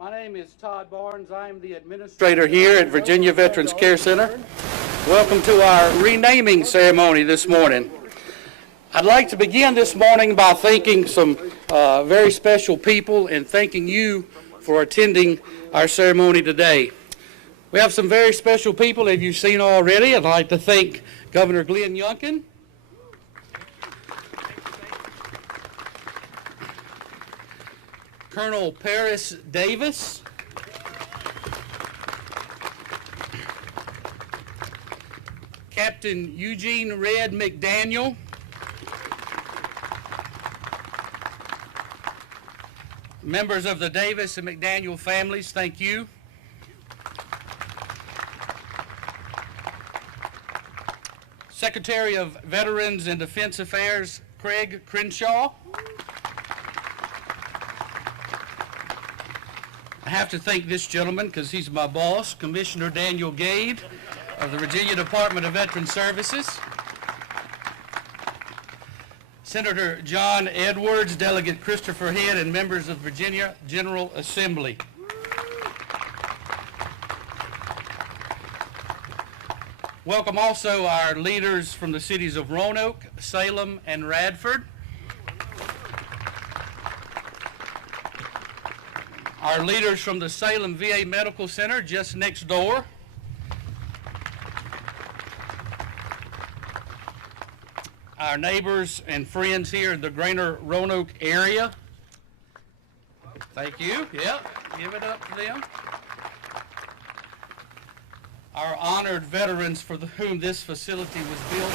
My name is Todd Barnes. I am the administrator here at Virginia Veterans Care Center. Welcome to our renaming ceremony this morning. I'd like to begin this morning by thanking some very special people and thanking you for attending our ceremony today. We have some very special people, as you've seen already. I'd like to thank Governor Glenn Youngkin, Colonel Paris Davis, Captain Eugene Red McDaniel, members of the Davis and McDaniel families, thank you. Secretary of Veterans and Defense Affairs, Craig Crenshaw. I have to thank this gentleman because he's my boss, Commissioner Daniel Gade of the Virginia Department of Veteran Services. Senator John Edwards, Delegate Christopher Head, and members of Virginia General Assembly. Welcome also our leaders from the cities of Roanoke, Salem, and Radford. Our leaders from the Salem VA Medical Center just next door. Our neighbors and friends here in the greater Roanoke area. Thank you. Yeah, give it up to them. Our honored veterans for whom this facility was built.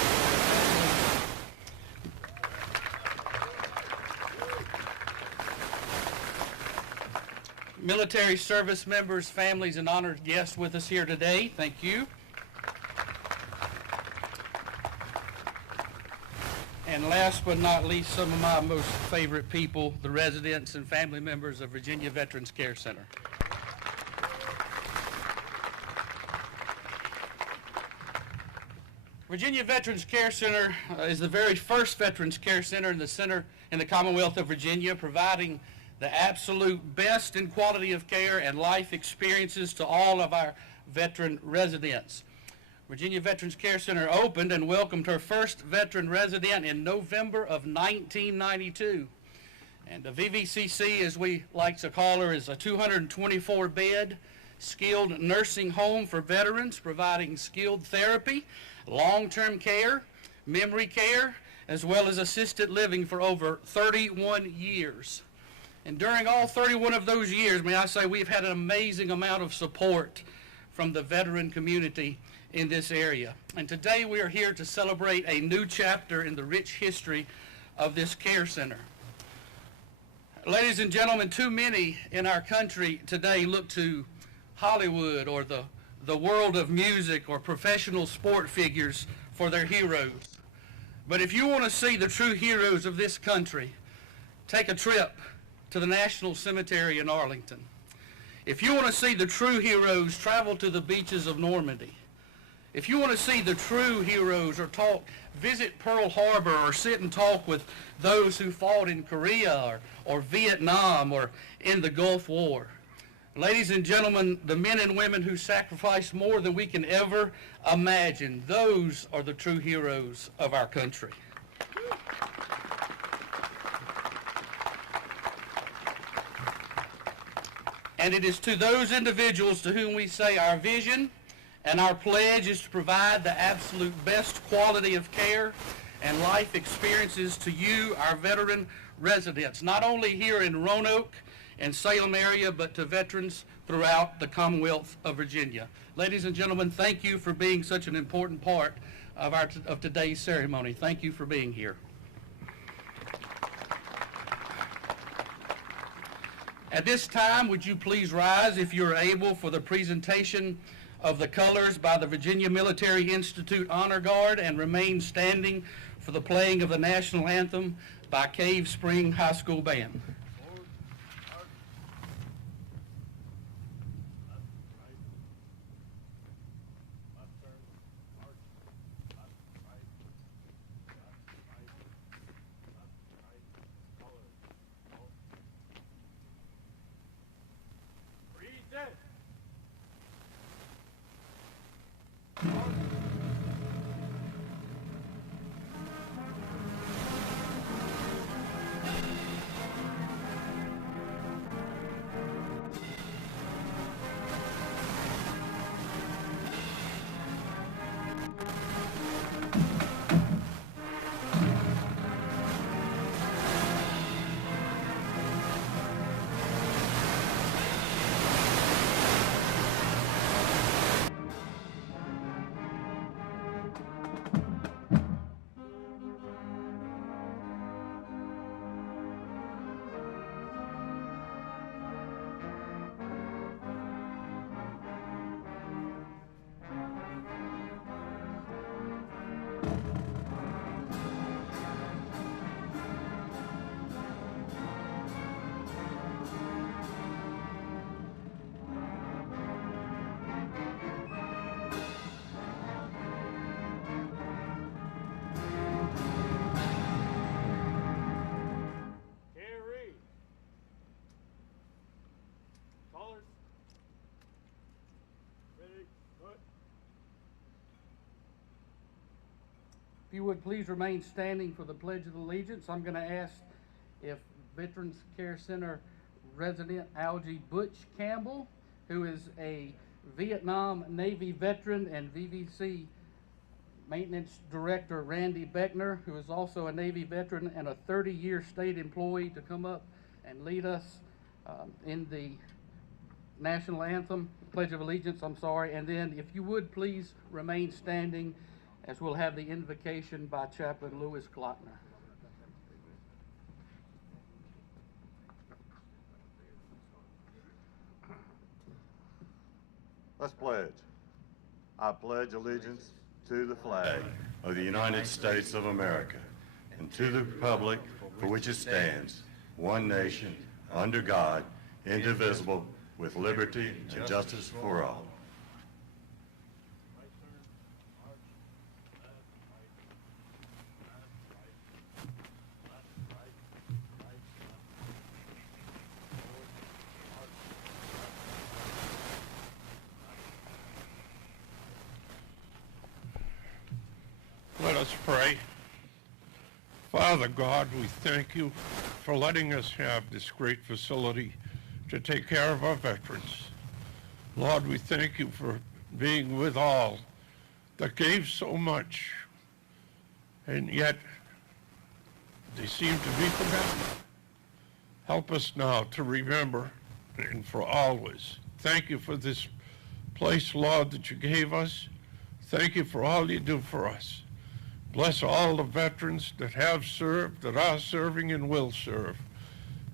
Military service members, families, and honored guests with us here today, thank you. And last but not least, some of my most favorite people, the residents and family members of Virginia Veterans Care Center. Virginia Veterans Care Center is the very first Veterans Care Center in the Commonwealth of Virginia, providing the absolute best in quality of care and life experiences to all of our veteran residents. Virginia Veterans Care Center opened and welcomed her first veteran resident in November of 1992. And the VVCC, as we like to call her, is a 224-bed skilled nursing home for veterans, providing skilled therapy, long-term care, memory care, as well as assisted living for over 31 years. And during all 31 of those years, may I say, we've had an amazing amount of support from the veteran community in this area. And today we are here to celebrate a new chapter in the rich history of this care center. Ladies and gentlemen, too many in our country today look to Hollywood or the world of music or professional sport figures for their heroes. But if you want to see the true heroes of this country, take a trip to the National Cemetery in Arlington. If you want to see the true heroes, travel to the beaches of Normandy. If you want to see the true heroes or visit Pearl Harbor or sit and talk with those who fought in Korea or Vietnam or in the Gulf War. Ladies and gentlemen, the men and women who sacrificed more than we can ever imagine, those are the true heroes of our country. And it is to those individuals to whom we say our vision and our pledge is to provide the absolute best quality of care and life experiences to you, our veteran residents, not only here in Roanoke and Salem area, but to veterans throughout the Commonwealth of Virginia. Ladies and gentlemen, thank you for being such an important part of today's ceremony. Thank you for being here. At this time, would you please rise, if you're able, for the presentation of the colors by the Virginia Military Institute Honor Guard, and remain standing for the playing of the national anthem by Cave Spring High School Band. you would please remain standing for the Pledge of Allegiance. I'm going to ask if Veterans Care Center resident Algie Butch Campbell, who is a Vietnam Navy veteran, and VVC Maintenance Director Randy Beckner, who is also a Navy veteran and a 30-year state employee, to come up and lead us in the national anthem, Pledge of Allegiance, I'm sorry, and then if you would please remain standing as we'll have the invocation by Chaplain Lewis Glockner. Let's pledge. I pledge allegiance to the flag of the United States of America and to the republic for which it stands, one nation, under God, indivisible, with liberty and justice for all. Let us pray. Father God, we thank you for letting us have this great facility to take care of our veterans. Lord, we thank you for being with all that gave so much, and yet they seem to be forgotten. Help us now to remember and for always. Thank you for this place, Lord, that you gave us. Thank you for all you do for us. Bless all the veterans that have served, that are serving, and will serve.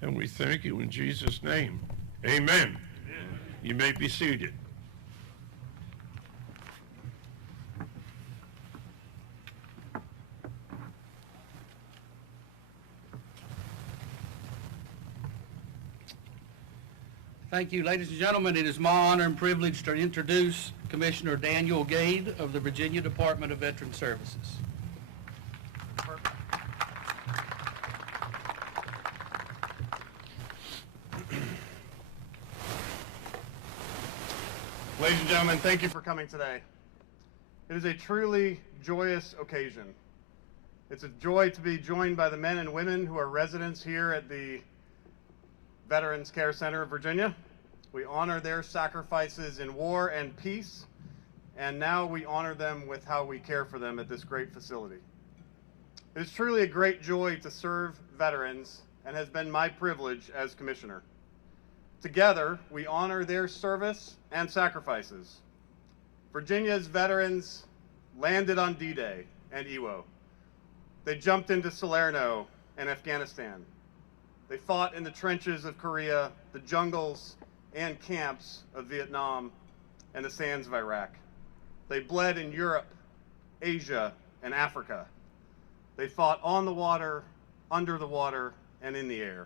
And we thank you in Jesus' name. Amen. Amen. You may be seated. Thank you, ladies and gentlemen. It is my honor and privilege to introduce Commissioner Daniel Gade of the Virginia Department of Veteran Services. Ladies and gentlemen, thank you for coming today. It is a truly joyous occasion. It's a joy to be joined by the men and women who are residents here at the Veterans Care Center of Virginia. We honor their sacrifices in war and peace, and now we honor them with how we care for them at this great facility. It is truly a great joy to serve veterans and has been my privilege as commissioner. Together, we honor their service and sacrifices. Virginia's veterans landed on D-Day and Iwo. They jumped into Salerno and Afghanistan. They fought in the trenches of Korea, the jungles and camps of Vietnam, and the sands of Iraq. They bled in Europe, Asia, and Africa. They fought on the water, under the water, and in the air.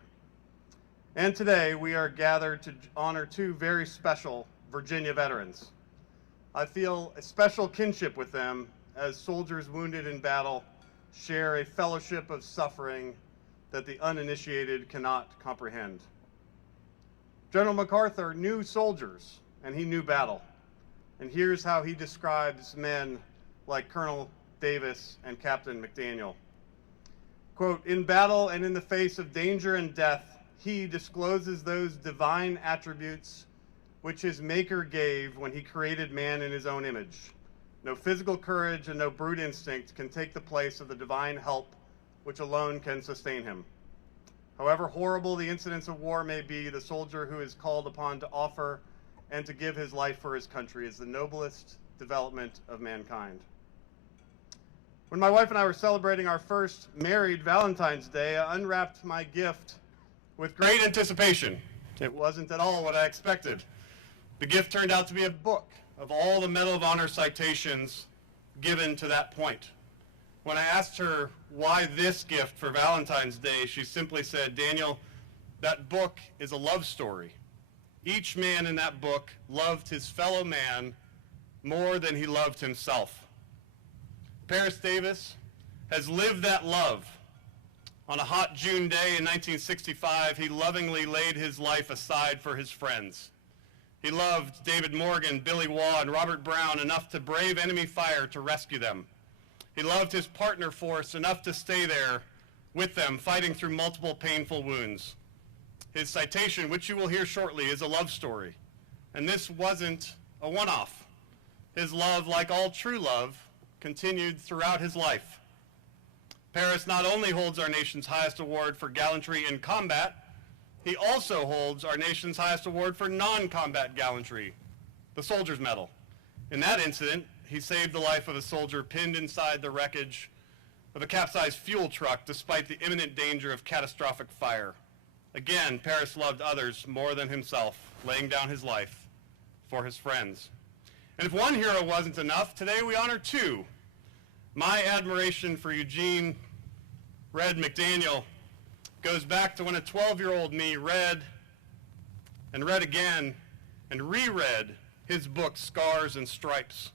And today, we are gathered to honor two very special Virginia veterans. I feel a special kinship with them as soldiers wounded in battle share a fellowship of suffering that the uninitiated cannot comprehend. General MacArthur knew soldiers, and he knew battle. And here's how he describes men like Colonel Davis and Captain McDaniel. Quote, "In battle and in the face of danger and death, he discloses those divine attributes which his maker gave when he created man in his own image. No physical courage and no brute instinct can take the place of the divine help which alone can sustain him. However horrible the incidents of war may be, the soldier who is called upon to offer and to give his life for his country is the noblest development of mankind." When my wife and I were celebrating our first married Valentine's Day, I unwrapped my gift with great anticipation. It wasn't at all what I expected. The gift turned out to be a book of all the Medal of Honor citations given to that point. When I asked her why this gift for Valentine's Day, she simply said, "Daniel, that book is a love story. Each man in that book loved his fellow man more than he loved himself." Paris Davis has lived that love. On a hot June day in 1965, he lovingly laid his life aside for his friends. He loved David Morgan, Billy Waugh, and Robert Brown enough to brave enemy fire to rescue them. He loved his partner force enough to stay there with them, fighting through multiple painful wounds. His citation, which you will hear shortly, is a love story. And this wasn't a one-off. His love, like all true love, continued throughout his life. Paris not only holds our nation's highest award for gallantry in combat, he also holds our nation's highest award for non-combat gallantry, the Soldier's Medal. In that incident, he saved the life of a soldier pinned inside the wreckage of a capsized fuel truck despite the imminent danger of catastrophic fire. Again, Paris loved others more than himself, laying down his life for his friends. And if one hero wasn't enough, today we honor two. My admiration for Eugene Red McDaniel goes back to when a 12-year-old me read and read again and reread his book, Scars and Stripes.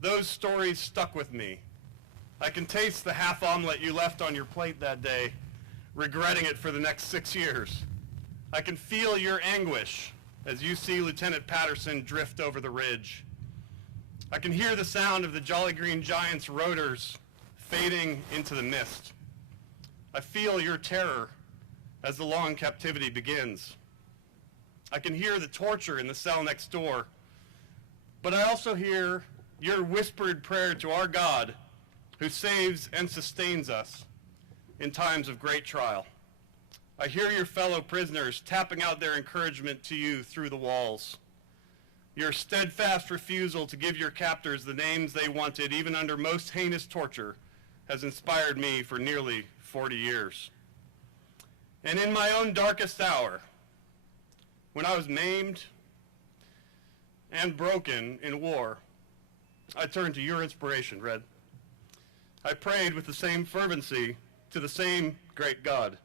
Those stories stuck with me. I can taste the half omelet you left on your plate that day, regretting it for the next 6 years. I can feel your anguish as you see Lieutenant Patterson drift over the ridge. I can hear the sound of the Jolly Green Giant's rotors fading into the mist. I feel your terror as the long captivity begins. I can hear the torture in the cell next door, but I also hear your whispered prayer to our God, who saves and sustains us in times of great trial. I hear your fellow prisoners tapping out their encouragement to you through the walls. Your steadfast refusal to give your captors the names they wanted, even under most heinous torture, has inspired me for nearly 40 years. And in my own darkest hour, when I was maimed and broken in war, I turned to your inspiration, Red. I prayed with the same fervency to the same great God.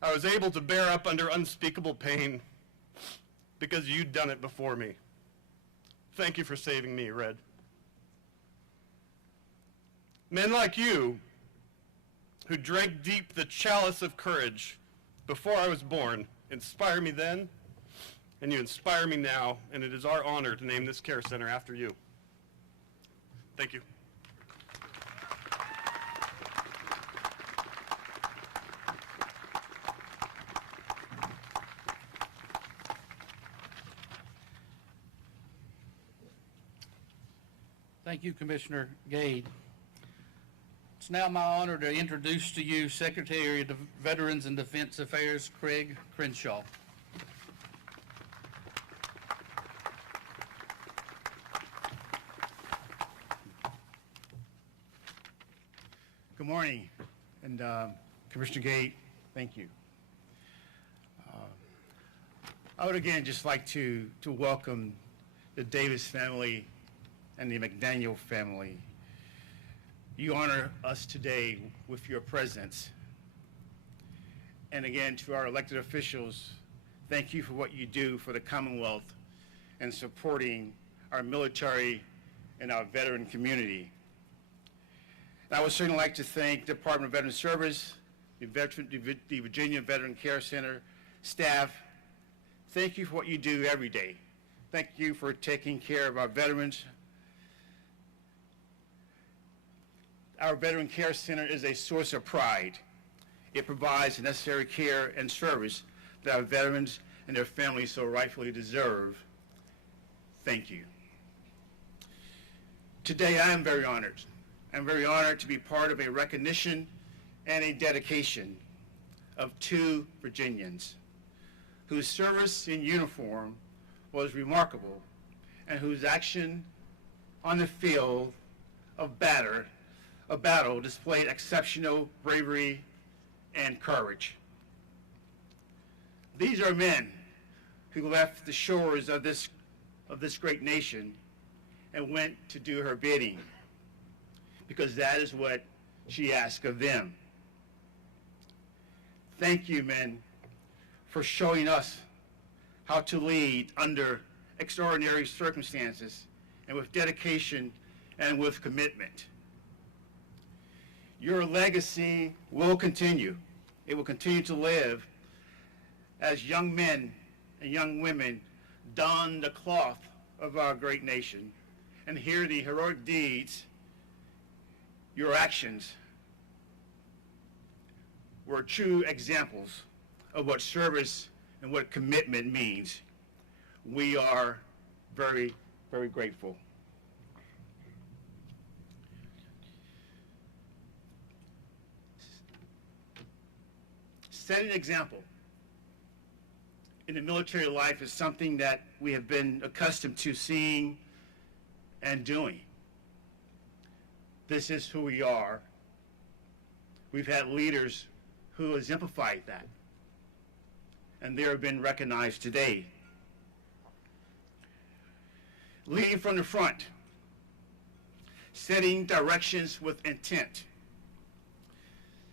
I was able to bear up under unspeakable pain because you'd done it before me. Thank you for saving me, Red. Men like you, who drank deep the chalice of courage before I was born, inspire me then, and you inspire me now, and it is our honor to name this care center after you. Thank you. Thank you, Commissioner Gade. It's now my honor to introduce to you Secretary of Veterans and Defense Affairs, Craig Crenshaw. Good morning, and Commissioner Gate, thank you. I would again just like to welcome the Davis family and the McDaniel family. You honor us today with your presence. And again, to our elected officials, thank you for what you do for the Commonwealth and supporting our military and our veteran community. And I would certainly like to thank the Department of Veteran Service, the Virginia Veteran Care Center staff. Thank you for what you do every day. Thank you for taking care of our veterans. Our Veteran Care Center is a source of pride. It provides the necessary care and service that our veterans and their families so rightfully deserve. Thank you. Today I am very honored. I'm very honored to be part of a recognition and a dedication of two Virginians whose service in uniform was remarkable and whose action on the field of battle displayed exceptional bravery and courage. These are men who left the shores of this great nation and went to do her bidding, because that is what she asked of them. Thank you, men, for showing us how to lead under extraordinary circumstances and with dedication and with commitment. Your legacy will continue. It will continue to live as young men and young women don the cloth of our great nation and hear the heroic deeds your actions were true examples of what service and what commitment means. We are very, very grateful. Setting an example in the military life is something that we have been accustomed to seeing and doing. This is who we are. We've had leaders who exemplified that, and they have been recognized today. Leading from the front, setting directions with intent.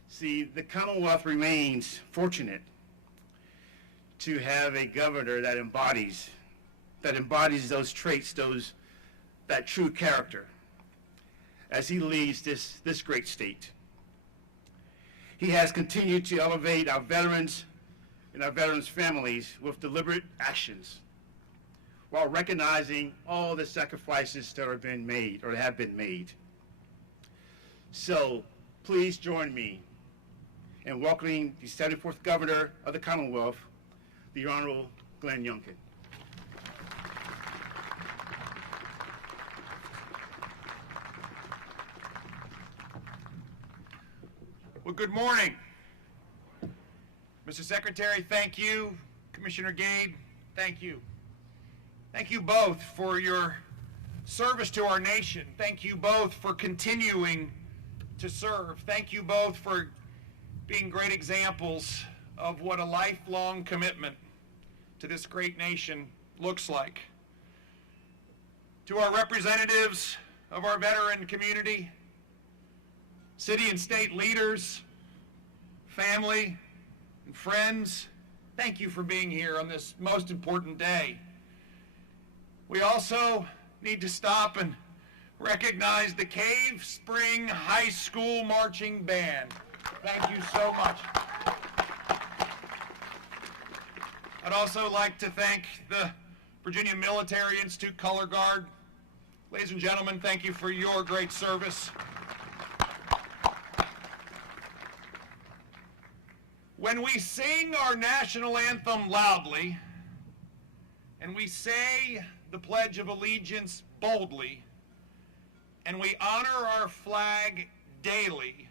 See, the Commonwealth remains fortunate to have a governor that embodies those traits, that true character, as he leads this great state. He has continued to elevate our veterans and our veterans' families with deliberate actions, while recognizing all the sacrifices that have been made. So please join me in welcoming the 74th Governor of the Commonwealth, the Honorable Glenn Youngkin. Well, good morning. Mr. Secretary, thank you. Commissioner Gade, thank you. Thank you both for your service to our nation. Thank you both for continuing to serve. Thank you both for being great examples of what a lifelong commitment to this great nation looks like. To our representatives of our veteran community, city and state leaders, family, and friends, thank you for being here on this most important day. We also need to stop and recognize the Cave Spring High School Marching Band. Thank you so much. I'd also like to thank the Virginia Military Institute Color Guard. Ladies and gentlemen, thank you for your great service. When we sing our national anthem loudly, and we say the Pledge of Allegiance boldly, and we honor our flag daily,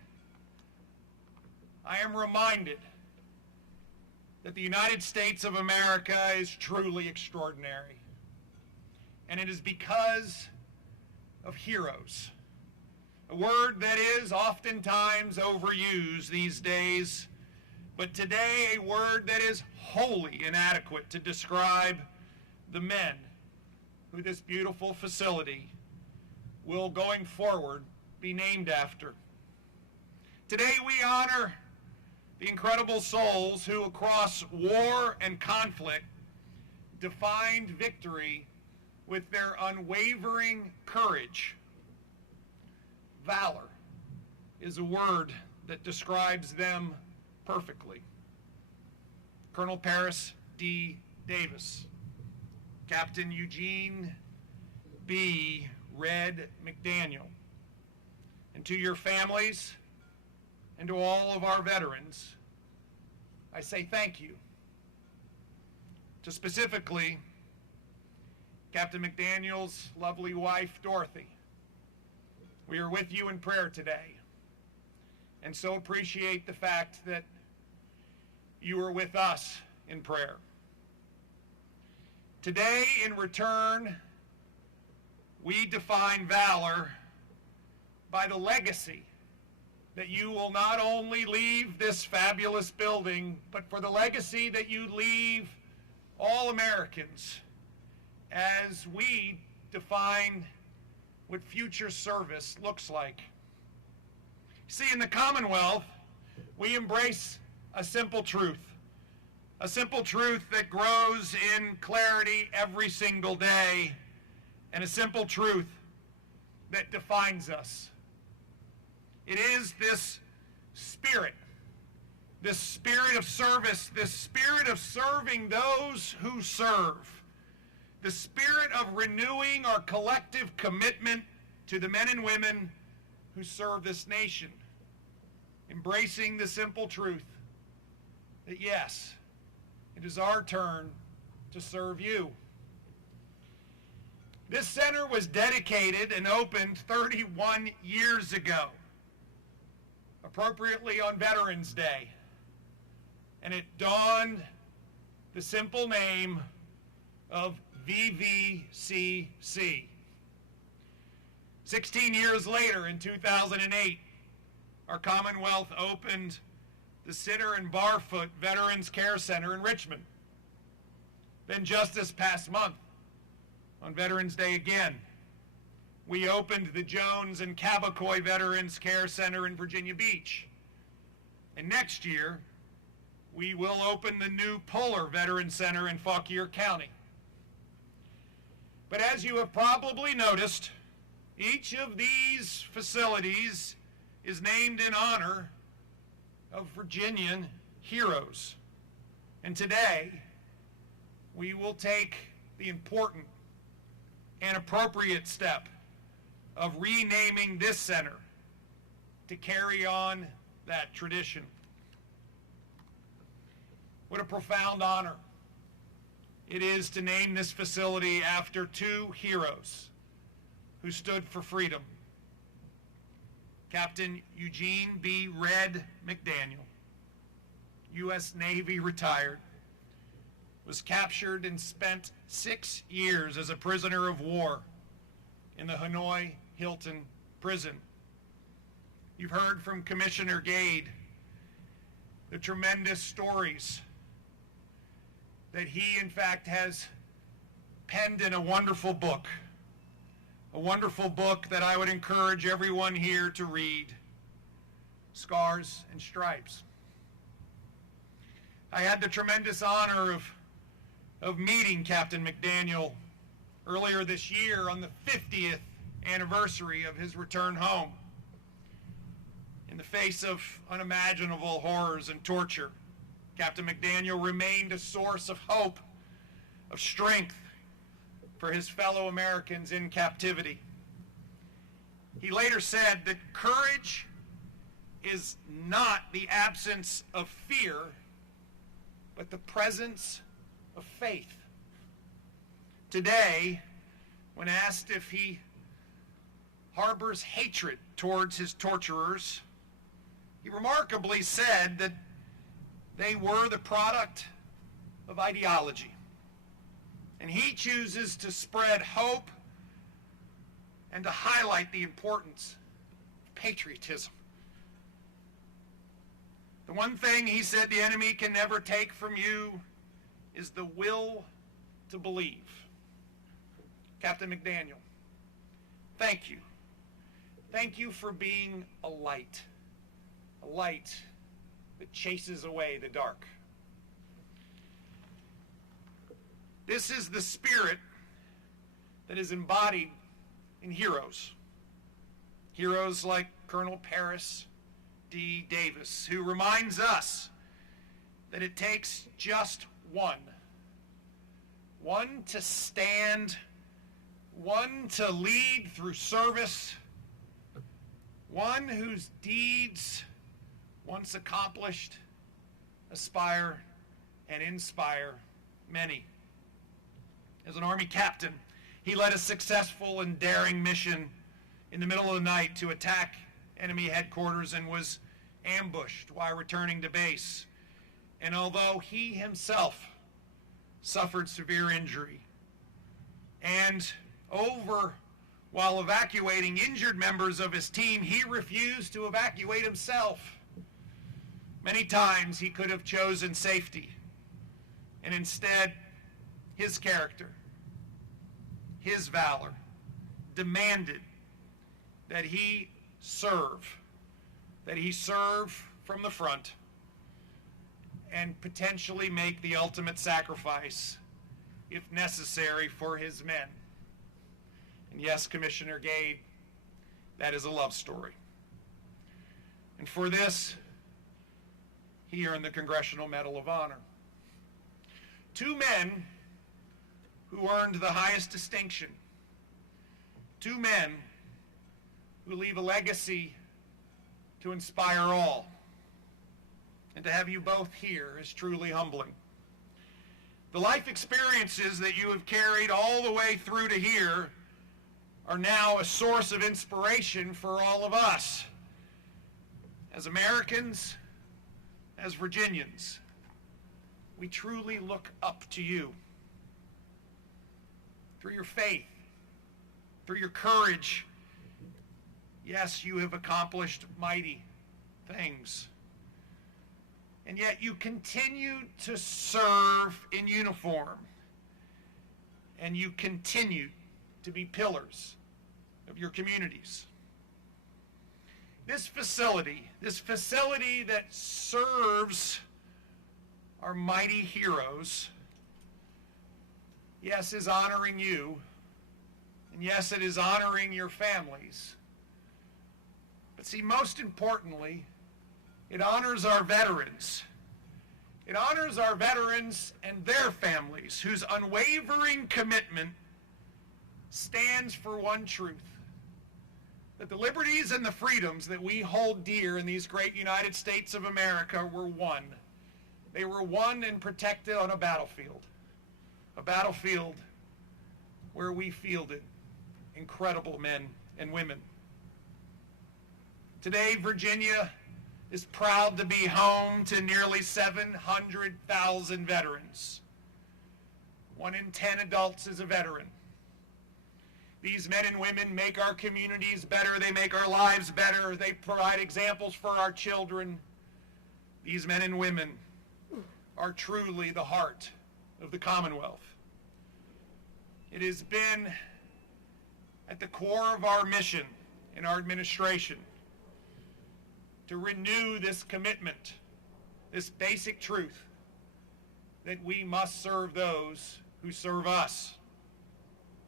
I am reminded that the United States of America is truly extraordinary. And it is because of heroes, a word that is oftentimes overused these days, but today a word that is wholly inadequate to describe the men who this beautiful facility will going forward be named after. Today we honor the incredible souls who across war and conflict defined victory with their unwavering courage. Valor is a word that describes them perfectly. Colonel Paris D. Davis, Captain Eugene B. Red McDaniel, and to your families and to all of our veterans, I say thank you. To specifically Captain McDaniel's lovely wife, Dorothy, we are with you in prayer today, and so appreciate the fact that you are with us in prayer. Today, in return, we define valor by the legacy that you will not only leave this fabulous building, but for the legacy that you leave all Americans as we define what future service looks like. See, in the Commonwealth, we embrace a simple truth that grows in clarity every single day, and a simple truth that defines us. It is this spirit of service, this spirit of serving those who serve, the spirit of renewing our collective commitment to the men and women who serve this nation, embracing the simple truth that yes, it is our turn to serve you. This center was dedicated and opened 31 years ago, appropriately on Veterans Day, and it donned the simple name of VVCC. 16 years later, in 2008, our Commonwealth opened the Sitter and Barfoot Veterans Care Center in Richmond. Then just this past month, on Veterans Day again, we opened the Jones and Cabacoy Veterans Care Center in Virginia Beach. And next year, we will open the new Puller Veterans Center in Fauquier County. But as you have probably noticed, each of these facilities is named in honor of Virginian heroes. And today, we will take the important and appropriate step of renaming this center to carry on that tradition. What a profound honor it is to name this facility after two heroes who stood for freedom. Captain Eugene B. Red McDaniel, U.S. Navy retired, was captured and spent 6 years as a prisoner of war in the Hanoi Hilton prison. You've heard from Commissioner Gade the tremendous stories that he, in fact, has penned in a wonderful book that I would encourage everyone here to read, Scars and Stripes. I had the tremendous honor of meeting Captain McDaniel earlier this year on the 50th anniversary of his return home. In the face of unimaginable horrors and torture, Captain McDaniel remained a source of hope, of strength for his fellow Americans in captivity. He later said that courage is not the absence of fear, but the presence of faith. Today, when asked if he harbors hatred towards his torturers, he remarkably said that they were the product of ideology. And he chooses to spread hope and to highlight the importance of patriotism. The one thing he said the enemy can never take from you is the will to believe. Captain McDaniel, thank you. Thank you for being a light that chases away the dark. This is the spirit that is embodied in heroes. Heroes like Colonel Paris D. Davis, who reminds us that it takes just one to stand, one to lead through service, one whose deeds, once accomplished, aspire and inspire many. As an Army captain, he led a successful and daring mission in the middle of the night to attack enemy headquarters and was ambushed while returning to base. And although he himself suffered severe injury, and while evacuating injured members of his team, he refused to evacuate himself. Many times he could have chosen safety, and instead, his character, his valor, demanded that he serve from the front and potentially make the ultimate sacrifice, if necessary, for his men. And yes, Commissioner Gade, that is a love story. And for this, he earned the Congressional Medal of Honor. Two men who earned the highest distinction. Two men who leave a legacy to inspire all. And to have you both here is truly humbling. The life experiences that you have carried all the way through to here are now a source of inspiration for all of us. As Americans, as Virginians, we truly look up to you. Through your faith, through your courage, yes, you have accomplished mighty things. And yet you continue to serve in uniform. And you continue to be pillars of your communities. This facility that serves our mighty heroes, yes, is honoring you. And yes, it is honoring your families. But see, most importantly, it honors our veterans. It honors our veterans and their families whose unwavering commitment stands for one truth: that the liberties and the freedoms that we hold dear in these great United States of America were won. They were won and protected on a battlefield where we fielded incredible men and women. Today, Virginia is proud to be home to nearly 700,000 veterans. 1 in 10 adults is a veteran. These men and women make our communities better. They make our lives better. They provide examples for our children. These men and women are truly the heart of the Commonwealth. It has been at the core of our mission in our administration to renew this commitment, this basic truth that we must serve those who serve us.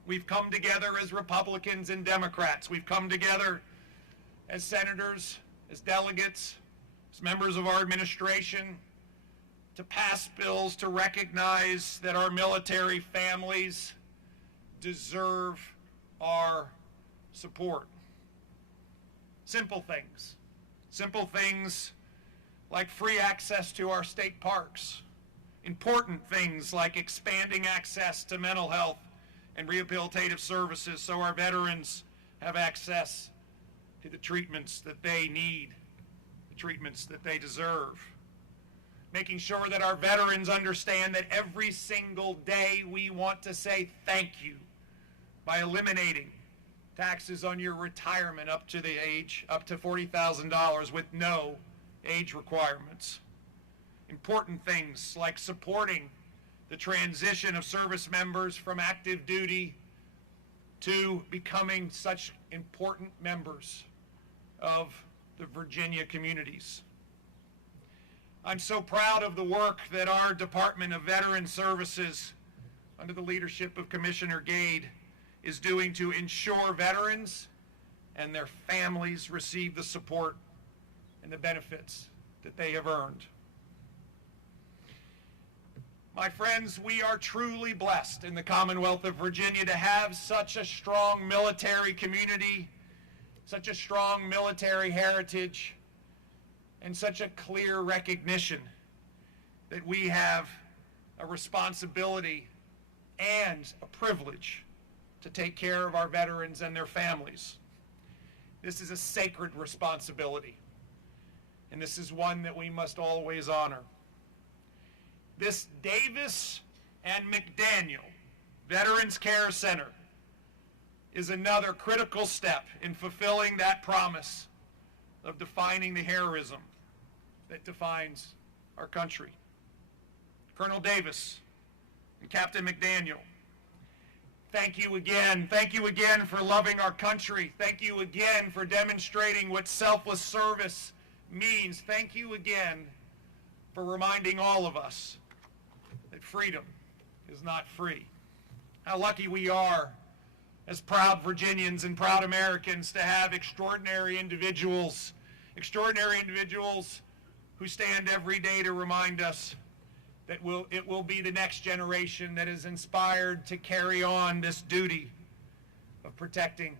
We've come together as Republicans and Democrats. We've come together as senators, as delegates, as members of our administration to pass bills to recognize that our military families deserve our support. Simple things like free access to our state parks. Important things like expanding access to mental health and rehabilitative services so our veterans have access to the treatments that they need, the treatments that they deserve. Making sure that our veterans understand that every single day we want to say thank you by eliminating taxes on your retirement up to $40,000 with no age requirements. Important things like supporting the transition of service members from active duty to becoming such important members of the Virginia communities. I'm so proud of the work that our Department of Veteran Services, under the leadership of Commissioner Gade, is doing to ensure veterans and their families receive the support and the benefits that they have earned. My friends, we are truly blessed in the Commonwealth of Virginia to have such a strong military community, such a strong military heritage, and such a clear recognition that we have a responsibility and a privilege to take care of our veterans and their families. This is a sacred responsibility, and this is one that we must always honor. This Davis and McDaniel Veterans Care Center is another critical step in fulfilling that promise of defining the heroism that defines our country. Colonel Davis and Captain McDaniel, thank you again. Thank you again for loving our country. Thank you again for demonstrating what selfless service means. Thank you again for reminding all of us that freedom is not free. How lucky we are as proud Virginians and proud Americans to have extraordinary individuals who stand every day to remind us that it will be the next generation that is inspired to carry on this duty of protecting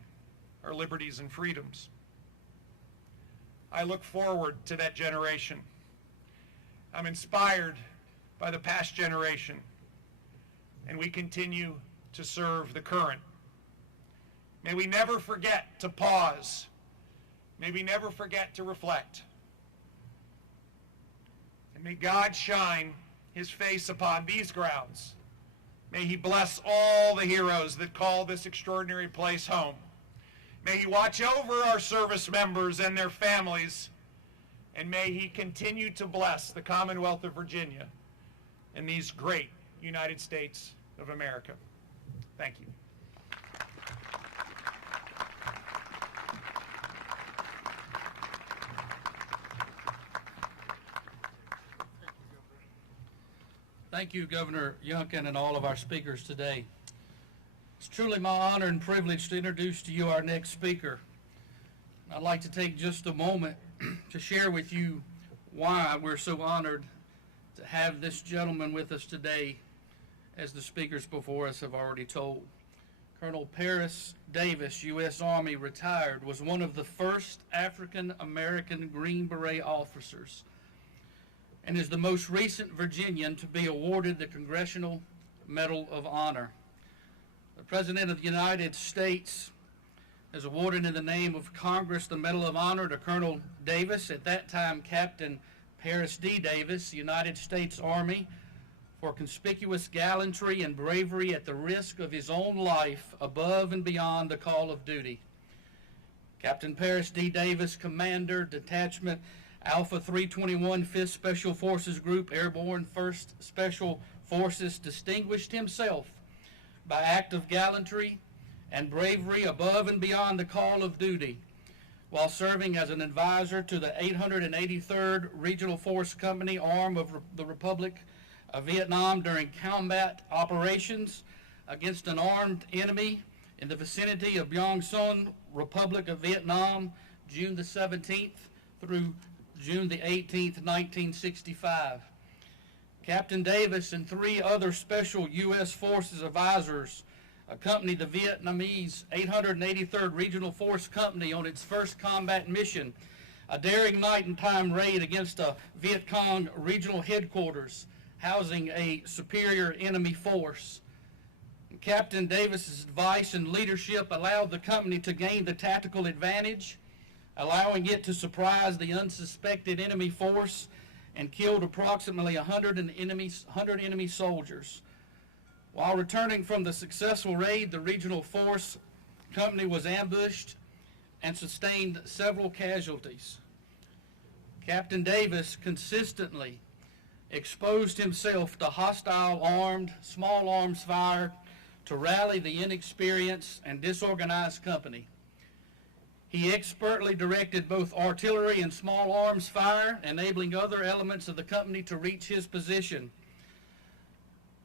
our liberties and freedoms. I look forward to that generation. I'm inspired by the past generation, and we continue to serve the current. May we never forget to pause. May we never forget to reflect. And may God shine his face upon these grounds. May he bless all the heroes that call this extraordinary place home. May he watch over our service members and their families, and may he continue to bless the Commonwealth of Virginia and these great United States of America. Thank you. Thank you, Governor Youngkin, and all of our speakers today. It's truly my honor and privilege to introduce to you our next speaker. I'd like to take just a moment to share with you why we're so honored to have this gentleman with us today, as the speakers before us have already told. Colonel Paris Davis, U.S. Army, retired, was one of the first African-American Green Beret officers and is the most recent Virginian to be awarded the Congressional Medal of Honor. The President of the United States has awarded in the name of Congress the Medal of Honor to Colonel Davis, at that time Captain Paris D. Davis, United States Army, for conspicuous gallantry and bravery at the risk of his own life above and beyond the call of duty. Captain Paris D. Davis, Commander, Detachment Alpha 321, 5th Special Forces Group, Airborne 1st Special Forces, distinguished himself by act of gallantry and bravery above and beyond the call of duty while serving as an advisor to the 883rd Regional Force Company, arm of the Republic of Vietnam, during combat operations against an armed enemy in the vicinity of Bong Son, Republic of Vietnam, June the 17th through June the 18th, 1965. Captain Davis and 3 other special U.S. Forces advisors accompanied the Vietnamese 883rd Regional Force Company on its first combat mission, a daring night and time raid against a Viet Cong regional headquarters housing a superior enemy force. Captain Davis's advice and leadership allowed the company to gain the tactical advantage, allowing it to surprise the unsuspected enemy force and killed approximately 100 enemy soldiers. While returning from the successful raid, the regional force company was ambushed and sustained several casualties. Captain Davis consistently exposed himself to hostile armed, small arms fire to rally the inexperienced and disorganized company. He expertly directed both artillery and small arms fire, enabling other elements of the company to reach his position.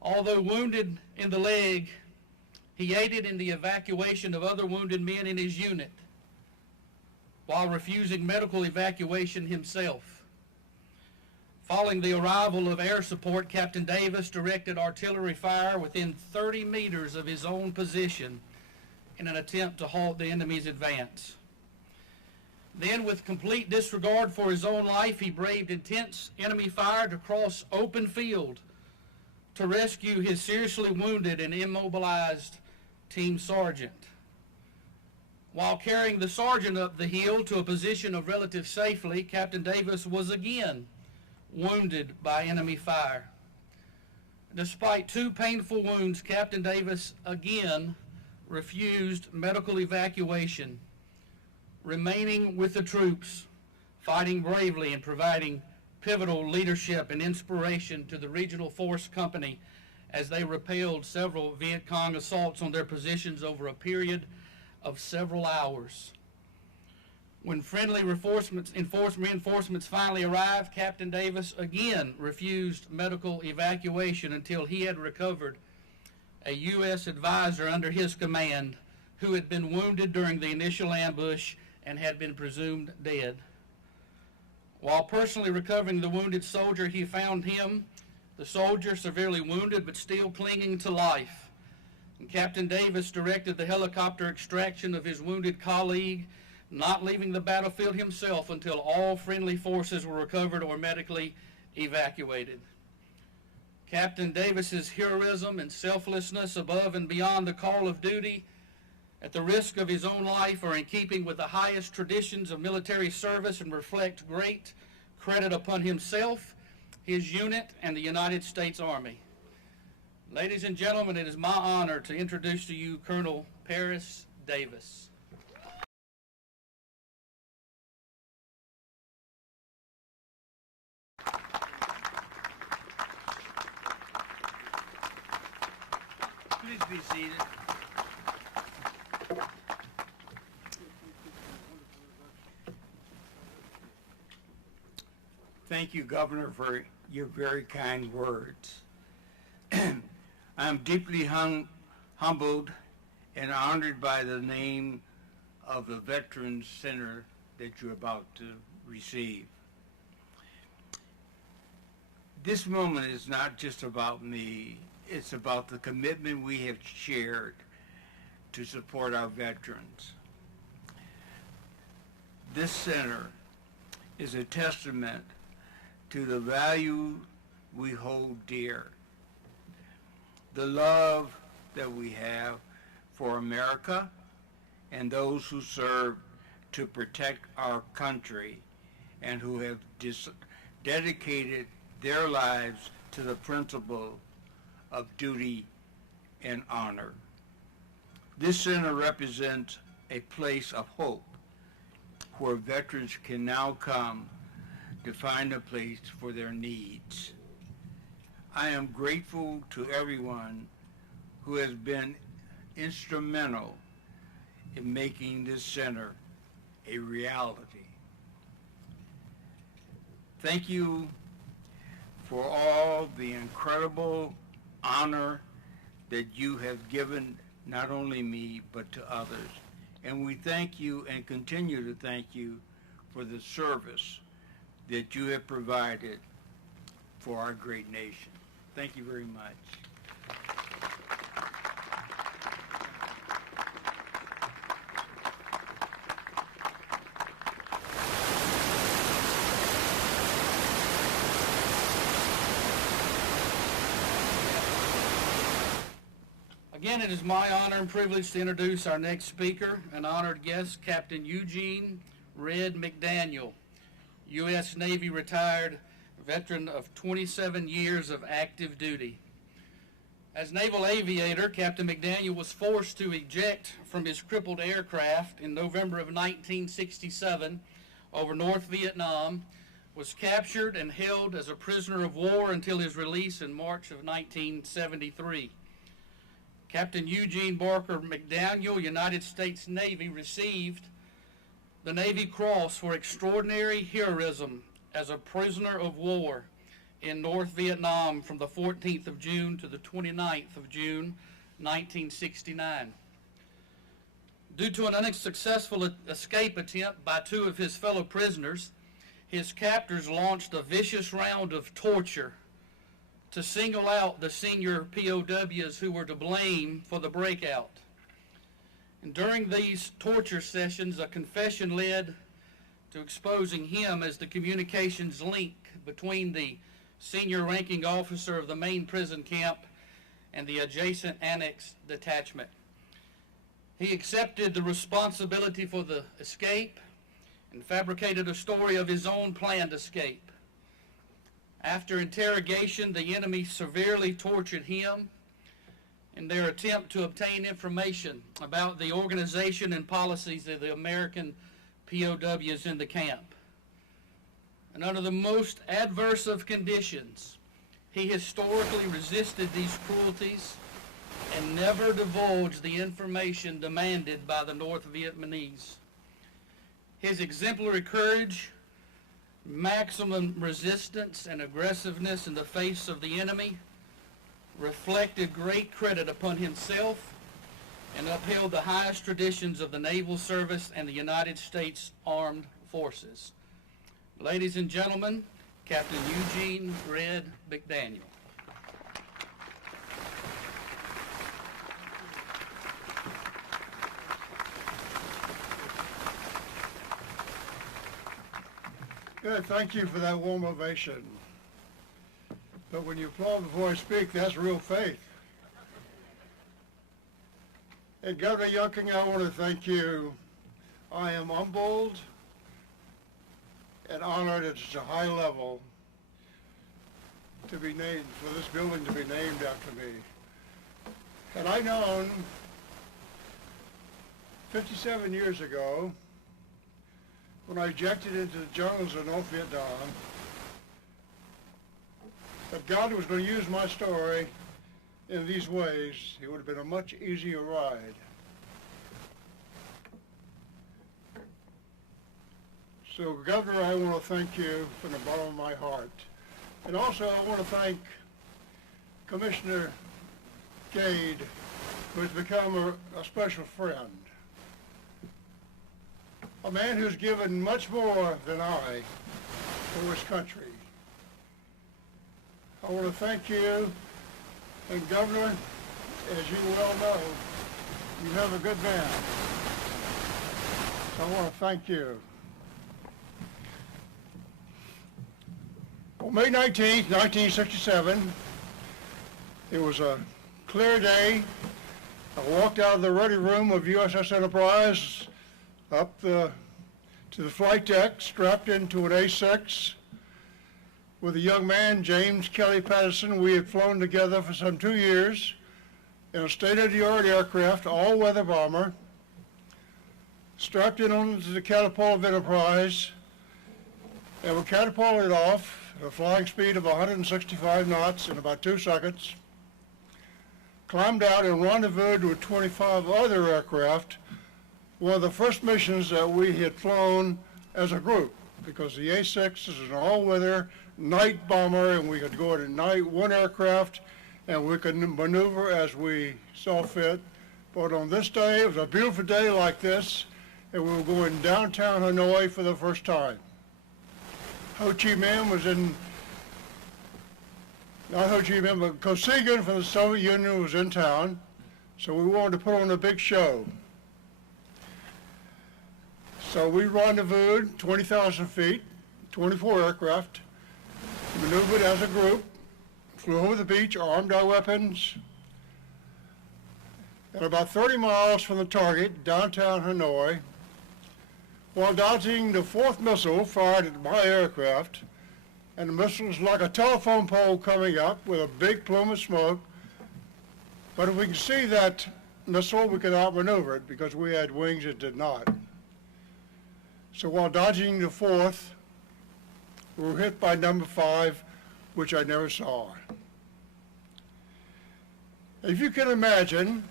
Although wounded in the leg, he aided in the evacuation of other wounded men in his unit, while refusing medical evacuation himself. Following the arrival of air support, Captain Davis directed artillery fire within 30 meters of his own position in an attempt to halt the enemy's advance. Then, with complete disregard for his own life, he braved intense enemy fire to cross open field to rescue his seriously wounded and immobilized team sergeant. While carrying the sergeant up the hill to a position of relative safety, Captain Davis was again wounded by enemy fire. Despite 2 painful wounds, Captain Davis again refused medical evacuation, remaining with the troops, fighting bravely and providing pivotal leadership and inspiration to the Regional Force Company as they repelled several Viet Cong assaults on their positions over a period of several hours. When friendly reinforcements finally arrived, Captain Davis again refused medical evacuation until he had recovered a U.S. advisor under his command who had been wounded during the initial ambush and had been presumed dead. While personally recovering the wounded soldier, he found him, the soldier, severely wounded but still clinging to life. And Captain Davis directed the helicopter extraction of his wounded colleague, not leaving the battlefield himself until all friendly forces were recovered or medically evacuated. Captain Davis's heroism and selflessness above and beyond the call of duty at the risk of his own life are in keeping with the highest traditions of military service and reflect great credit upon himself, his unit, and the United States Army. Ladies and gentlemen, it is my honor to introduce to you Colonel Paris Davis. Please be seated. Thank you, Governor, for your very kind words. I'm deeply humbled and honored by the name of the Veterans Center that you're about to receive. This moment is not just about me, it's about the commitment we have shared to support our veterans. This center is a testament to the value we hold dear, the love that we have for America and those who serve to protect our country and who have dedicated their lives to the principle of duty and honor. This center represents a place of hope where veterans can now come to find a place for their needs. I am grateful to everyone who has been instrumental in making this center a reality. Thank you for all the incredible honor that you have given not only me but to others. And we thank you and continue to thank you for the service that you have provided for our great nation. Thank you very much. Again, it is my honor and privilege to introduce our next speaker, an honored guest, Captain Eugene Red McDaniel, U.S. Navy retired veteran of 27 years of active duty. As naval aviator, Captain McDaniel was forced to eject from his crippled aircraft in November of 1967 over North Vietnam, was captured and held as a prisoner of war until his release in March of 1973. Captain Eugene Barker McDaniel, United States Navy, received the Navy Cross for extraordinary heroism as a prisoner of war in North Vietnam from the 14th of June to the 29th of June, 1969. Due to an unsuccessful escape attempt by two of his fellow prisoners, his captors launched a vicious round of torture to single out the senior POWs who were to blame for the breakout. And during these torture sessions, a confession led to exposing him as the communications link between the senior ranking officer of the main prison camp and the adjacent annex detachment. He accepted the responsibility for the escape and fabricated a story of his own planned escape. After interrogation, the enemy severely tortured him in their attempt to obtain information about the organization and policies of the American POWs in the camp. And under the most adverse of conditions, he historically resisted these cruelties and never divulged the information demanded by the North Vietnamese. His exemplary courage, maximum resistance, and aggressiveness in the face of the enemy reflected great credit upon himself and upheld the highest traditions of the naval service and the United States Armed Forces. Ladies and gentlemen, Captain Eugene Red McDaniel. Good, thank you for that warm ovation. But when you applaud before I speak, that's real faith. And Governor Youngkin, I want to thank you. I am humbled and honored at such a high level to be named, for this building to be named after me. Had I known 57 years ago, when I ejected into the jungles of North Vietnam, that God was going to use my story in these ways, it would have been a much easier ride. So, Governor, I want to thank you from the bottom of my heart. And also, I want to thank Commissioner Gade, who has become a special friend. A man who's given much more than I for his country. I want to thank you, and Governor, as you well know, you have a good man. So I want to thank you. On May 19th, 1967, it was a clear day. I walked out of the ready room of USS Enterprise up to the flight deck, strapped into an A6 with a young man, James Kelly Patterson. We had flown together for some 2 years in a state-of-the-art aircraft, all-weather bomber, strapped in onto the catapult of Enterprise, and we catapulted off at a flying speed of 165 knots in about 2 seconds, climbed out and rendezvoused with 25 other aircraft, one of the first missions that we had flown as a group, because the A6 is an all-weather night bomber, and we could go at night, one aircraft, and we could maneuver as we saw fit. But on this day, it was a beautiful day like this, and we were going downtown Hanoi for the first time. Ho Chi Minh was in, not Ho Chi Minh, but Kosygin from the Soviet Union was in town, so we wanted to put on a big show. So we rendezvoused 20,000 feet, 24 aircraft, maneuvered as a group, flew over the beach, armed our weapons, and about 30 miles from the target, downtown Hanoi, while dodging the 4th missile fired at my aircraft, and the missile was like a telephone pole coming up with a big plume of smoke. But if we could see that missile, we could outmaneuver it because we had wings that did not. So while dodging the 4th, we were hit by number 5, which I never saw. If you can imagine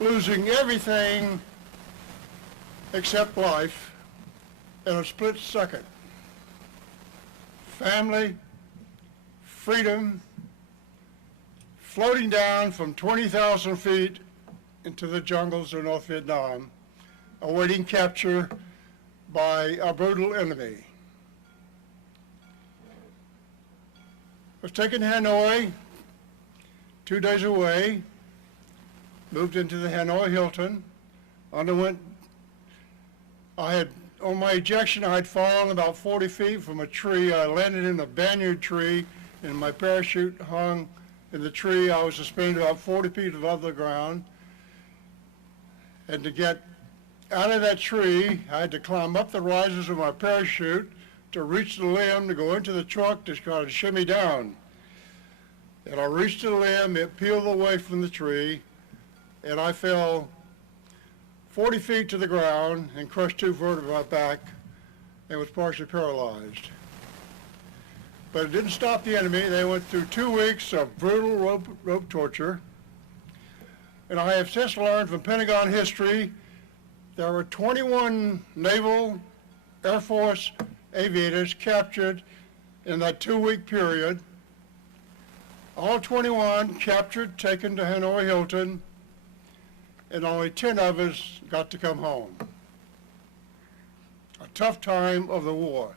losing everything except life in a split second. Family, freedom, floating down from 20,000 feet into the jungles of North Vietnam, awaiting capture by a brutal enemy. I was taken to Hanoi, 2 days away, moved into the Hanoi Hilton, underwent, on my ejection, I had fallen about 40 feet from a tree. I landed in a banyan tree, and my parachute hung in the tree. I was suspended about 40 feet above the ground. And to get out of that tree, I had to climb up the risers of my parachute to reach the limb to go into the truck to try to shimmy down. And I reached the limb, it peeled away from the tree, and I fell 40 feet to the ground and crushed 2 vertebrae in my back and was partially paralyzed. But it didn't stop the enemy. They went through 2 weeks of brutal rope torture. And I have since learned from Pentagon history there were 21 Naval Air Force aviators captured in that 2-week period. All 21 captured, taken to Hanoi Hilton, and only 10 of us got to come home. A tough time of the war.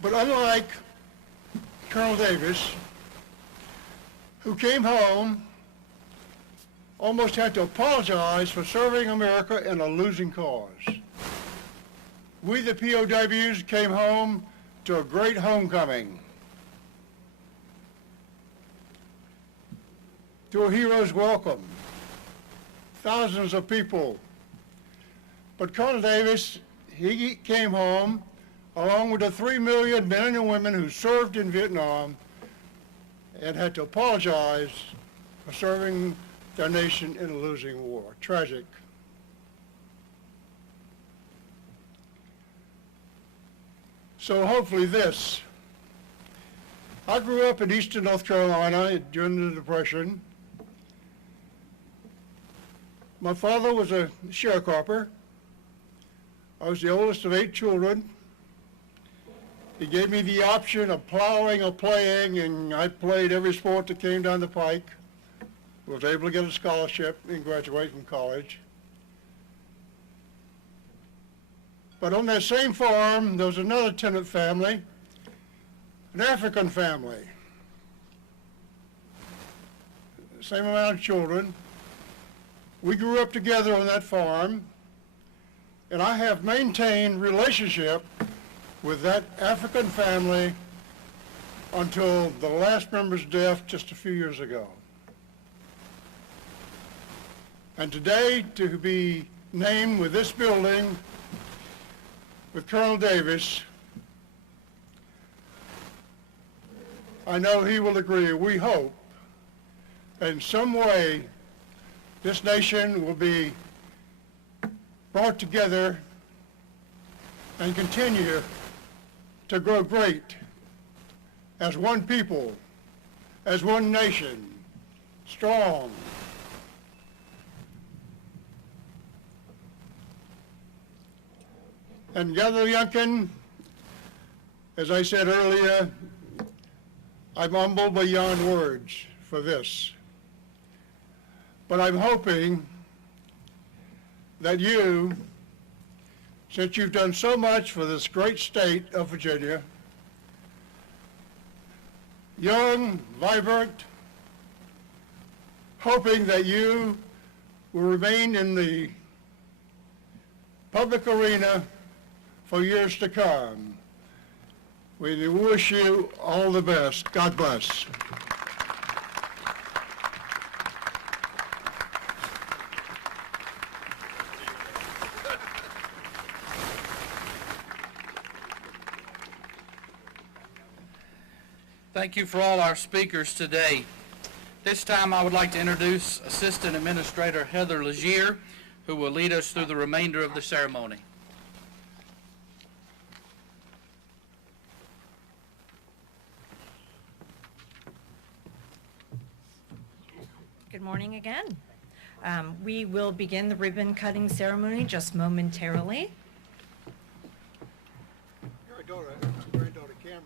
But unlike Colonel Davis, who came home almost had to apologize for serving America in a losing cause. We, the POWs, came home to a great homecoming, to a hero's welcome, thousands of people. But Colonel Davis, he came home along with the 3 million men and women who served in Vietnam and had to apologize for serving their nation in a losing war. Tragic. So hopefully this. I grew up in eastern North Carolina during the Depression. My father was a sharecropper. I was the oldest of 8 children. He gave me the option of plowing or playing, and I played every sport that came down the pike. Was able to get a scholarship and graduate from college. But on that same farm, there was another tenant family, an African family. Same amount of children. We grew up together on that farm, and I have maintained relationship with that African family until the last member's death just a few years ago. And today, to be named with this building, with Colonel Davis, I know he will agree. We hope that in some way this nation will be brought together and continue to grow great as one people, as one nation, strong. And Glenn Youngkin, as I said earlier, I'm humbled beyond words for this. But I'm hoping that you, since you've done so much for this great state of Virginia, young, vibrant, hoping that you will remain in the public arena for years to come. We wish you all the best. God bless. Thank you for all our speakers today. This time I would like to introduce Assistant Administrator Heather Legier, who will lead us through the remainder of the ceremony. Good morning again. We will begin the ribbon cutting ceremony just momentarily. Granddaughter camera.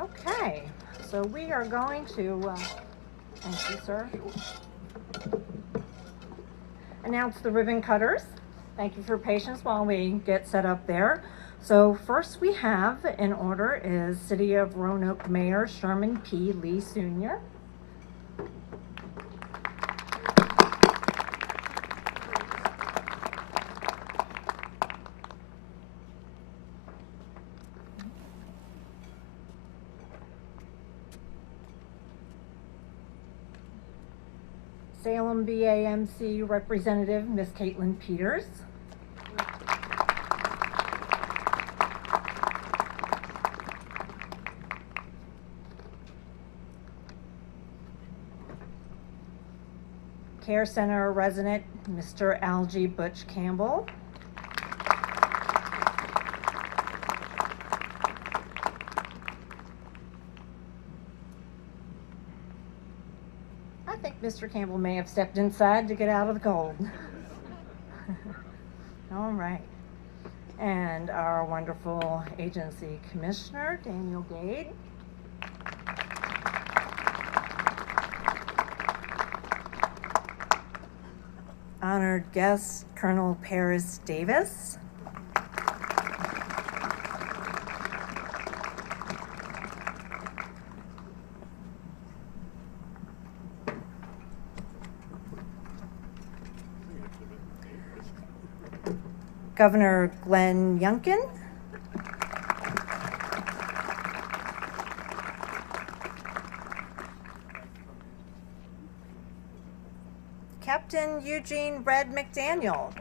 Okay, so we are going to, thank you, sir. Announce the ribbon cutters. Thank you for your patience while we get set up there. So first we have in order is City of Roanoke Mayor Sherman P. Lee Sr. Salem BAMC Representative Miss Caitlin Peters. Care Center resident, Mr. Algie Butch Campbell. I think Mr. Campbell may have stepped inside to get out of the cold. All right. And our wonderful agency commissioner, Daniel Gade. Honored guest, Colonel Paris Davis. Governor Glenn Youngkin. Captain Eugene Red McDaniel.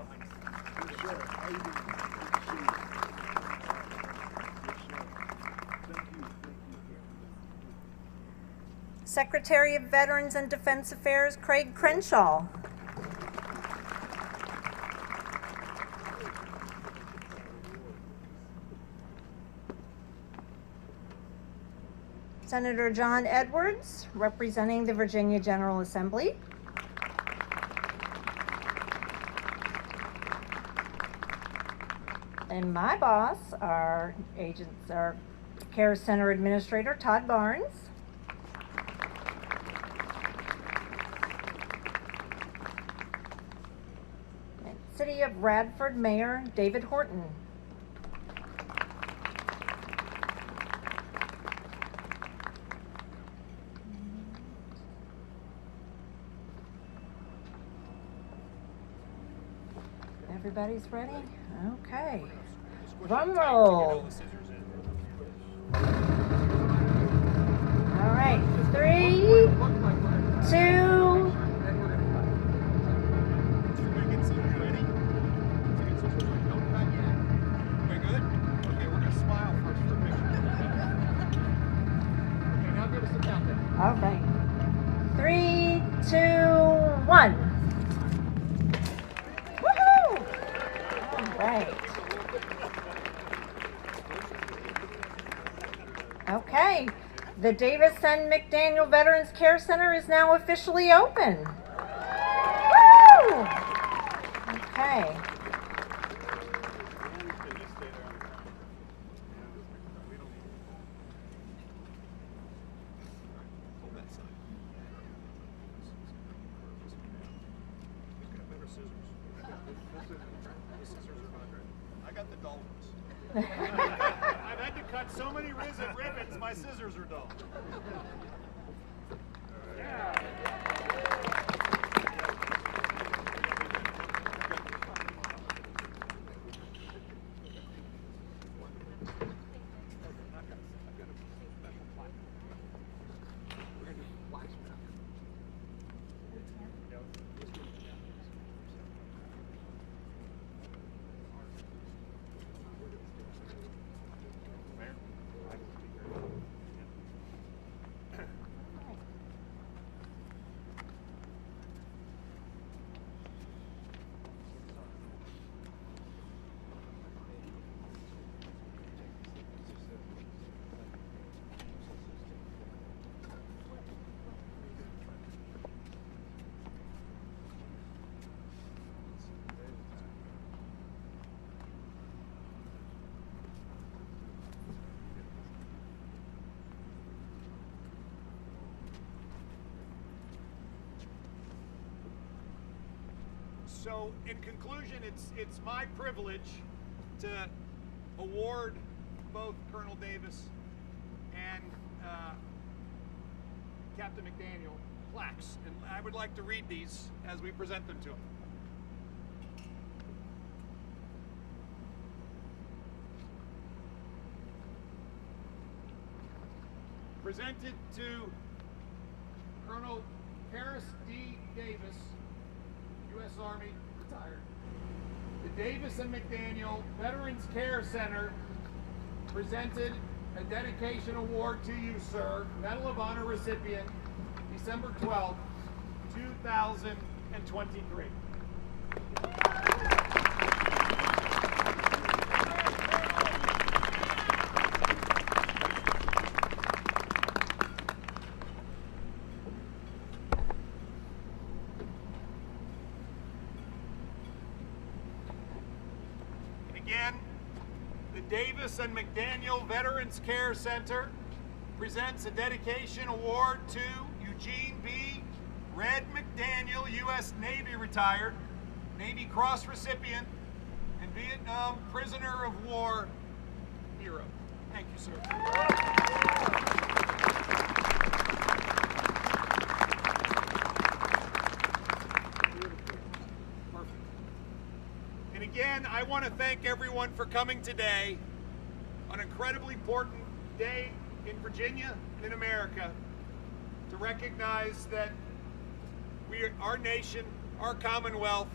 Secretary of Veterans and Defense Affairs Craig Crenshaw. Senator John Edwards, representing the Virginia General Assembly. And my boss, our Care Center Administrator, Todd Barnes. And City of Radford Mayor, David Horton. Everybody's ready? Okay. Drum roll. All right, 3, 2. All right. 3, 2, 1. Woohoo! All right. Okay. The Davis and McDaniel Veterans Care Center is now officially open. Woo! Okay. I got the dull ones. I've had to cut so many ribbons, my scissors are dull. So, in conclusion, it's my privilege to award both Colonel Davis and Captain McDaniel plaques, and I would like to read these as we present them to him. Presented to Colonel Paris D. Davis, U.S. Army, retired. The Davis and McDaniel Veterans Care Center presented a dedication award to you, sir, Medal of Honor recipient, December 12th, 2015. and 23. Again, the Davis and McDaniel Veterans Care Center presents a dedication award to Eugene B. Red McDaniel, U.S. Navy retired, Navy Cross recipient, and Vietnam prisoner of war hero. Thank you, sir. And again, I want to thank everyone for coming today on an incredibly important day in Virginia and in America to recognize that our nation, our Commonwealth,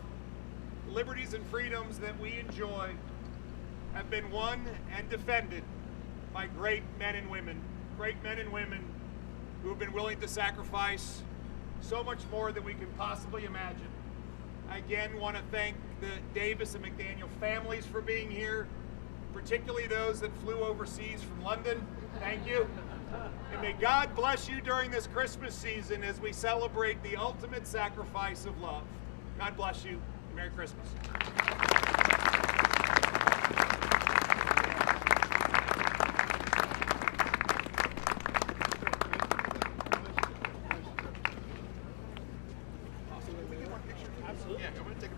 liberties and freedoms that we enjoy have been won and defended by great men and women who have been willing to sacrifice so much more than we can possibly imagine. I again want to thank the Davis and McDaniel families for being here, particularly those that flew overseas from London. Thank you. And may God bless you during this Christmas season as we celebrate the ultimate sacrifice of love. God bless you. Merry Christmas. Yeah, I'm going to take a